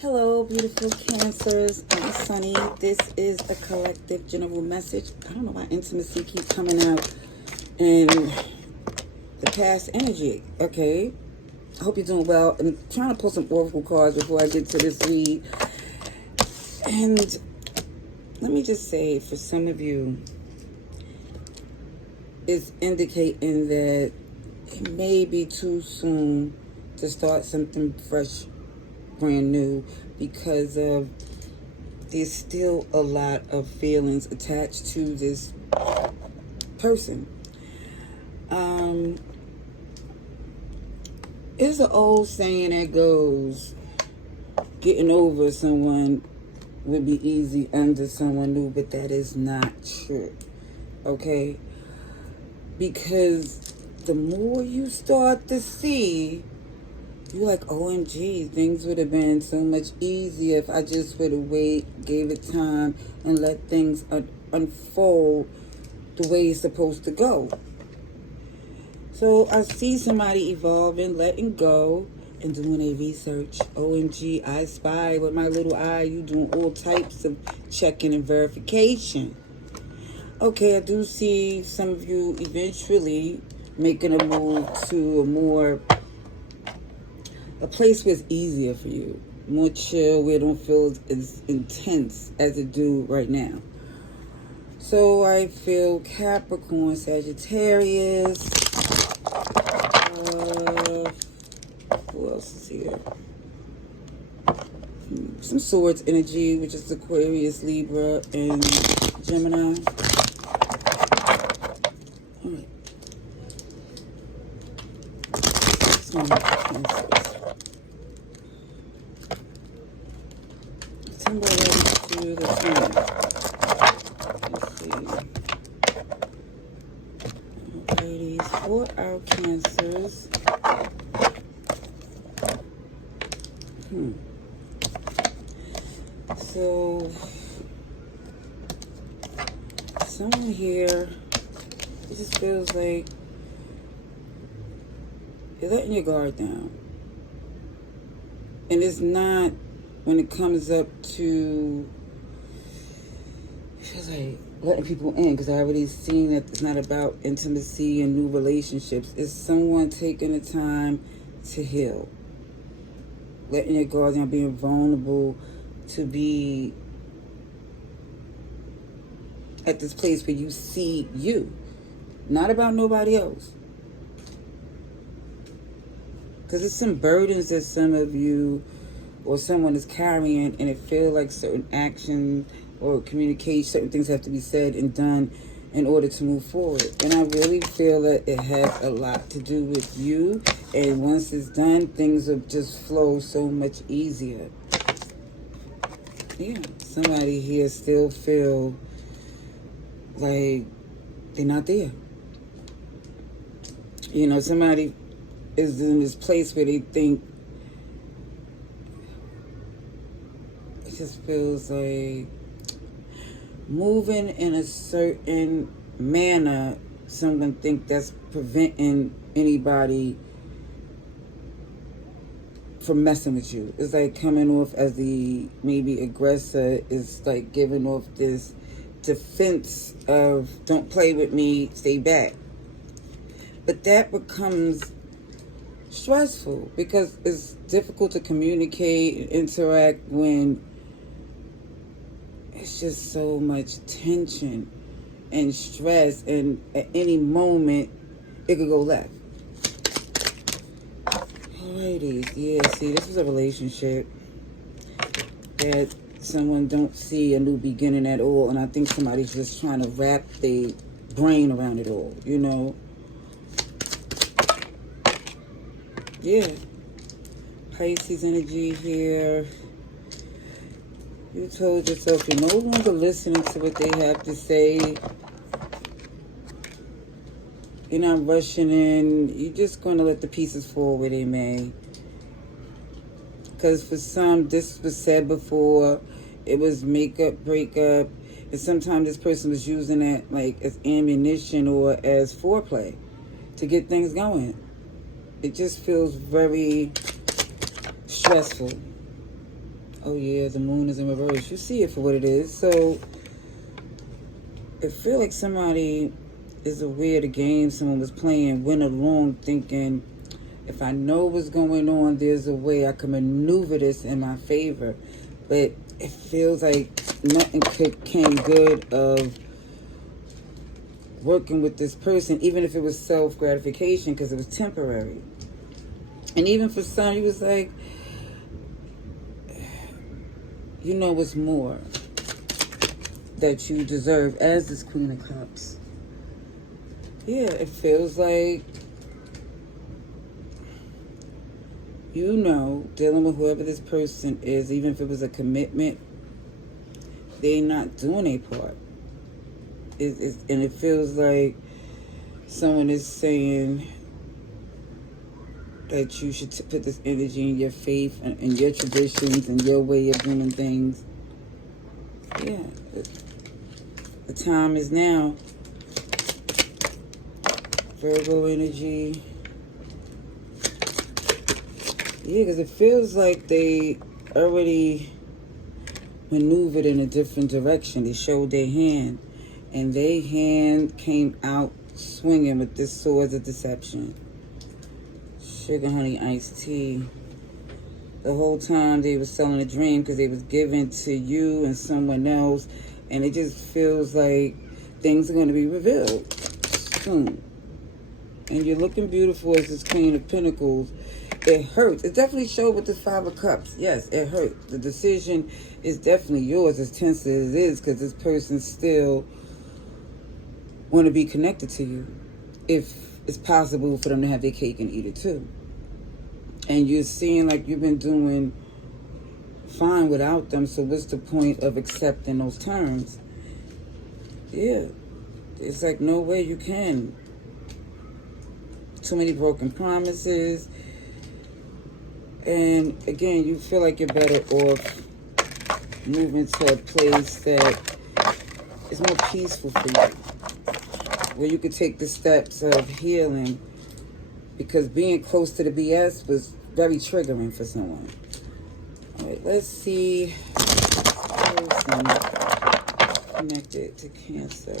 Hello, beautiful Cancers. I'm Sunny. This is a collective general message. I don't know why intimacy keeps coming out in the past energy. Okay. I hope you're doing well. I'm trying to pull some oracle cards before I get to this read. And let me just say, for some of you, it's indicating that it may be too soon to start something fresh, brand new, because of there's still a lot of feelings attached to this person. It's an old saying that goes, getting over someone would be easy under someone new, but that is not true. Okay? Because the more you start to see, you're like, OMG, things would have been so much easier if I just would have waited, gave it time, and let things unfold the way it's supposed to go. So I see somebody evolving, letting go, and doing a research. OMG, I spy with my little eye. You doing all types of checking and verification. Okay, I do see some of you eventually making a move to a place where it's easier for you, more chill, where it don't feel as intense as it do right now. So I feel Capricorn, Sagittarius. Who else is here? Some Swords energy, which is Aquarius, Libra, and Gemini. All right. September 11th to the 20th. Let's see. Ladies, for our Cancers. So, someone here, it just feels like you're letting your guard down. And it's not, when it comes up to, it feels like letting people in, because I already seen that it's not about intimacy and new relationships. It's someone taking the time to heal. Letting your guard down, being vulnerable, to be at this place where you see you, not about nobody else. Because there's some burdens that some of you or someone is carrying, and it feels like certain action or communication, certain things have to be said and done in order to move forward. And I really feel that it has a lot to do with you, and once it's done, things will just flow so much easier. Yeah, somebody here still feel like they're not there. You know, somebody is in this place where they think, it just feels like moving in a certain manner, someone think that's preventing anybody from messing with you. It's like coming off as the maybe aggressor, is like giving off this defense of don't play with me, stay back. But that becomes stressful because it's difficult to communicate and interact when it's just so much tension and stress, and at any moment it could go left. Alrighty, yeah, see, this is a relationship that someone don't see a new beginning at all, and I think somebody's just trying to wrap their brain around it all, you know? Yeah. Pisces energy here. You told yourself you're no longer listening to what they have to say. You're not rushing in. You're just going to let the pieces fall where they may. Because for some, this was said before. It was makeup, breakup. And sometimes this person was using that like as ammunition or as foreplay to get things going. It just feels very stressful. Oh yeah, the moon is in reverse. You see it for what it is. So it feels like somebody is aware of the game someone was playing, went along thinking, if I know what's going on, there's a way I can maneuver this in my favor. But it feels like nothing came good of working with this person, even if it was self-gratification, because it was temporary. And even for some, he was like, you know what's more that you deserve as this Queen of Cups. Yeah, it feels like, you know, dealing with whoever this person is, even if it was a commitment, they not doing a part. And it feels like someone is saying that you should put this energy in your faith and your traditions and your way of doing things. Yeah, the time is now. Virgo energy. Yeah, because it feels like they already maneuvered in a different direction. They showed their hand, and their hand came out swinging with this swords of deception. Sugar, honey, iced tea. The whole time they was selling a dream because they was given to you and someone else, and it just feels like things are going to be revealed soon. And you're looking beautiful as this Queen of Pentacles. It hurts. It definitely showed with the Five of Cups. Yes, it hurt. The decision is definitely yours, as tense as it is, because this person still want to be connected to you, if it's possible for them to have their cake and eat it too. And you're seeing like you've been doing fine without them, so what's the point of accepting those terms? Yeah, it's like no way you can. Too many broken promises. And again, you feel like you're better off moving to a place that is more peaceful for you, where you could take the steps of healing, because being close to the BS was very triggering for someone. All right, let's see. Person connected to Cancer.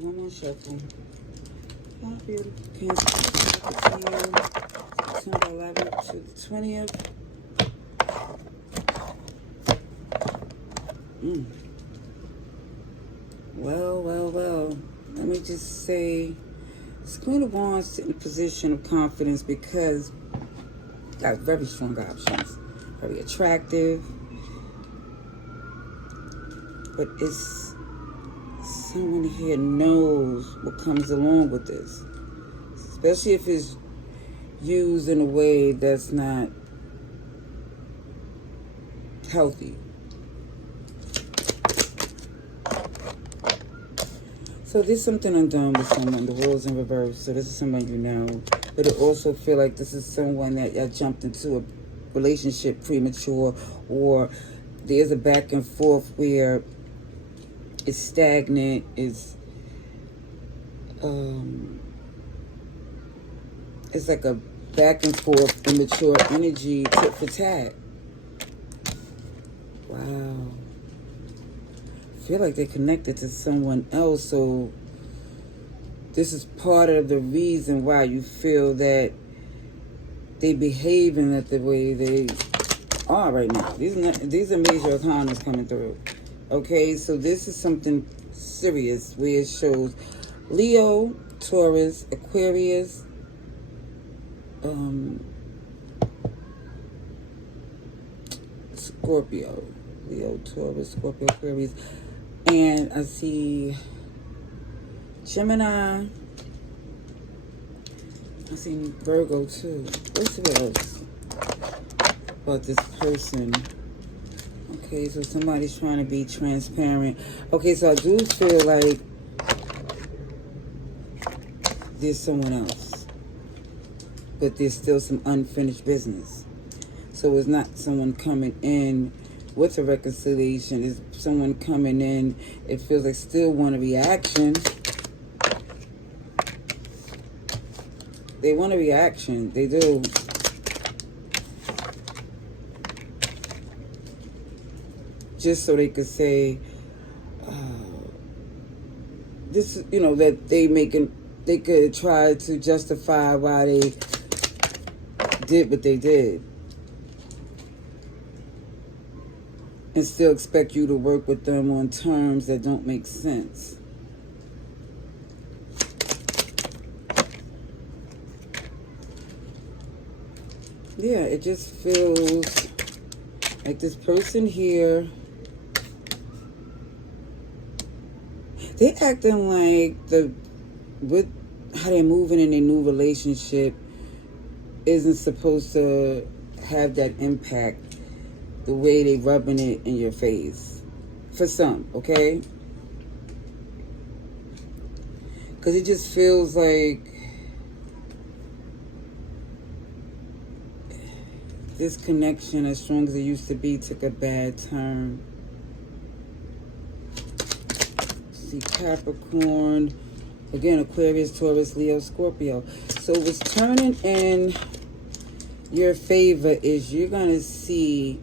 One more shuffle. Oh, beautiful. Cancer. September 11th to the 20th. Well. Let me just say, this Queen of Wands sit in a position of confidence because got very strong options. Very attractive. But it's someone here knows what comes along with this. Especially if it's used in a way that's not healthy. So there's something undone with someone. The world's in reverse. So this is someone you know. But it also feel like this is someone that y'all jumped into a relationship premature, or there's a back and forth where it's stagnant, it's like a back and forth, immature energy, tit for tat. Wow. I feel like they're connected to someone else, so this is part of the reason why you feel that they behaving at the way they are right now. These are major arcanas coming through. Okay, so this is something serious where it shows Leo, Taurus, Aquarius, Scorpio. Leo, Taurus, Scorpio, Aquarius. And I see Gemini. I see Virgo too. Let's see what else about this person. Okay, so somebody's trying to be transparent. Okay, so I do feel like there's someone else. but there's still some unfinished business. So it's not someone coming in with a reconciliation. It's someone coming in, it feels like still want a reaction. They want a reaction. They do. Just so they could say, this, that they could try to justify why they did what they did. And still expect you to work with them on terms that don't make sense. Yeah, it just feels like this person here, they acting like with how they're moving in their new relationship isn't supposed to have that impact the way they rubbing it in your face. For some, okay? Because it just feels like this connection, as strong as it used to be, took a bad turn. See Capricorn. Again, Aquarius, Taurus, Leo, Scorpio. So what's turning in your favor is you're going to see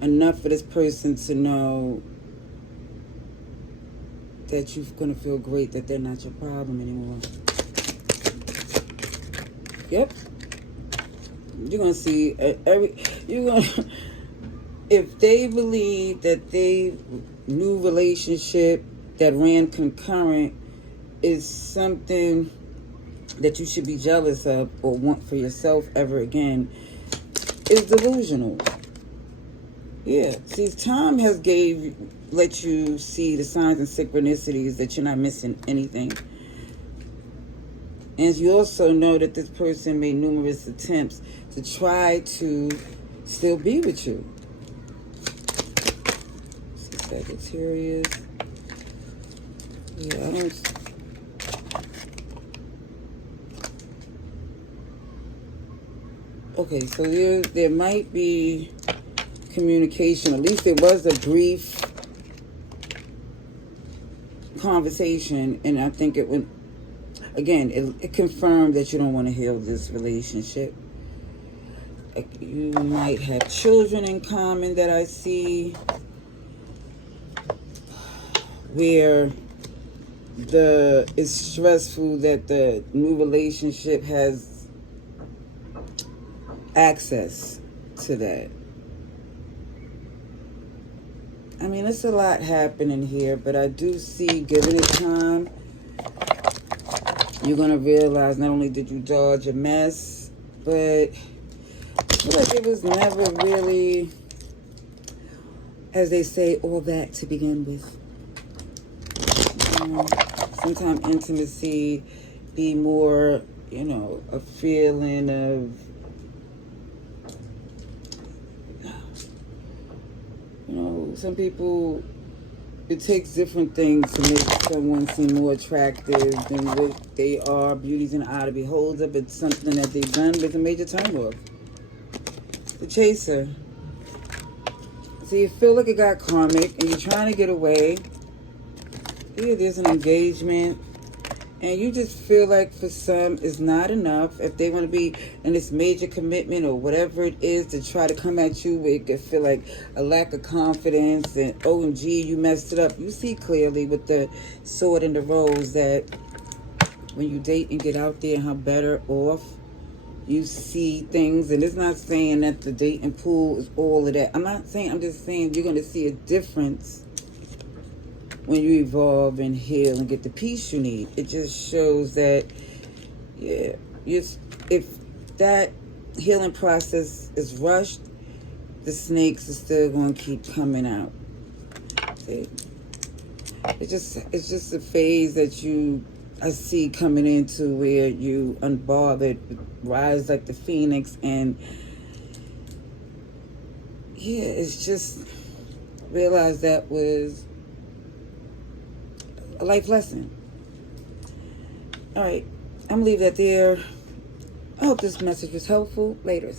enough for this person to know that you're going to feel great, that they're not your problem anymore. Yep. You're going to see if they believe that they new relationship that ran concurrent is something that you should be jealous of or want for yourself ever again, is delusional. Yeah. See, time has let you see the signs and synchronicities that you're not missing anything. And you also know that this person made numerous attempts to try to still be with you. Sagittarius. Yeah, I don't... Okay, so there might be communication. At least there was a brief conversation, and I think it went... Again, it confirmed that you don't want to heal this relationship. You might have children in common that I see, where it's stressful that the new relationship has access to that. I mean, it's a lot happening here, but I do see, given it time, you're going to realize not only did you dodge a mess, but I feel like it was never really, as they say, all that to begin with. Sometimes intimacy be more, a feeling of, some people, it takes different things to make someone seem more attractive than what they are. Beauty's an eye of the beholder, but something that they've done with a major turn off. The chaser. So you feel like it got karmic and you're trying to get away. Yeah, there's an engagement. And you just feel like for some it's not enough. If they want to be in this major commitment or whatever it is to try to come at you, it could feel like a lack of confidence and OMG, you messed it up. You see clearly with the sword and the rose that when you date and get out there and how better off you see things. And it's not saying that the dating pool is all of that. I'm just saying you're going to see a difference when you evolve and heal and get the peace you need. It just shows that, yeah, if that healing process is rushed, the snakes are still going to keep coming out. See? It's just a phase that I see coming into where you unbothered, rise like the phoenix, and yeah, it's just realize that was a life lesson. All right, I'm gonna leave that there. I hope this message was helpful. Laters.